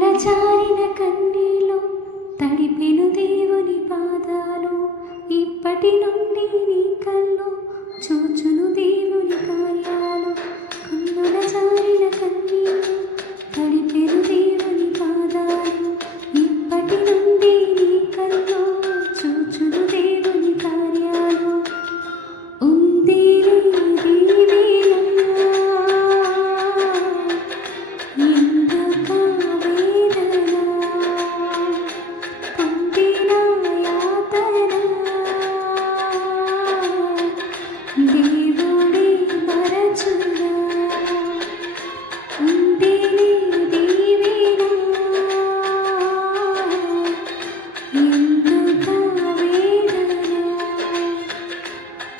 కన్నుల జారిన కన్నీలు తడిపెను దేవుని పాదాలు. ఇప్పటి నుండి నీ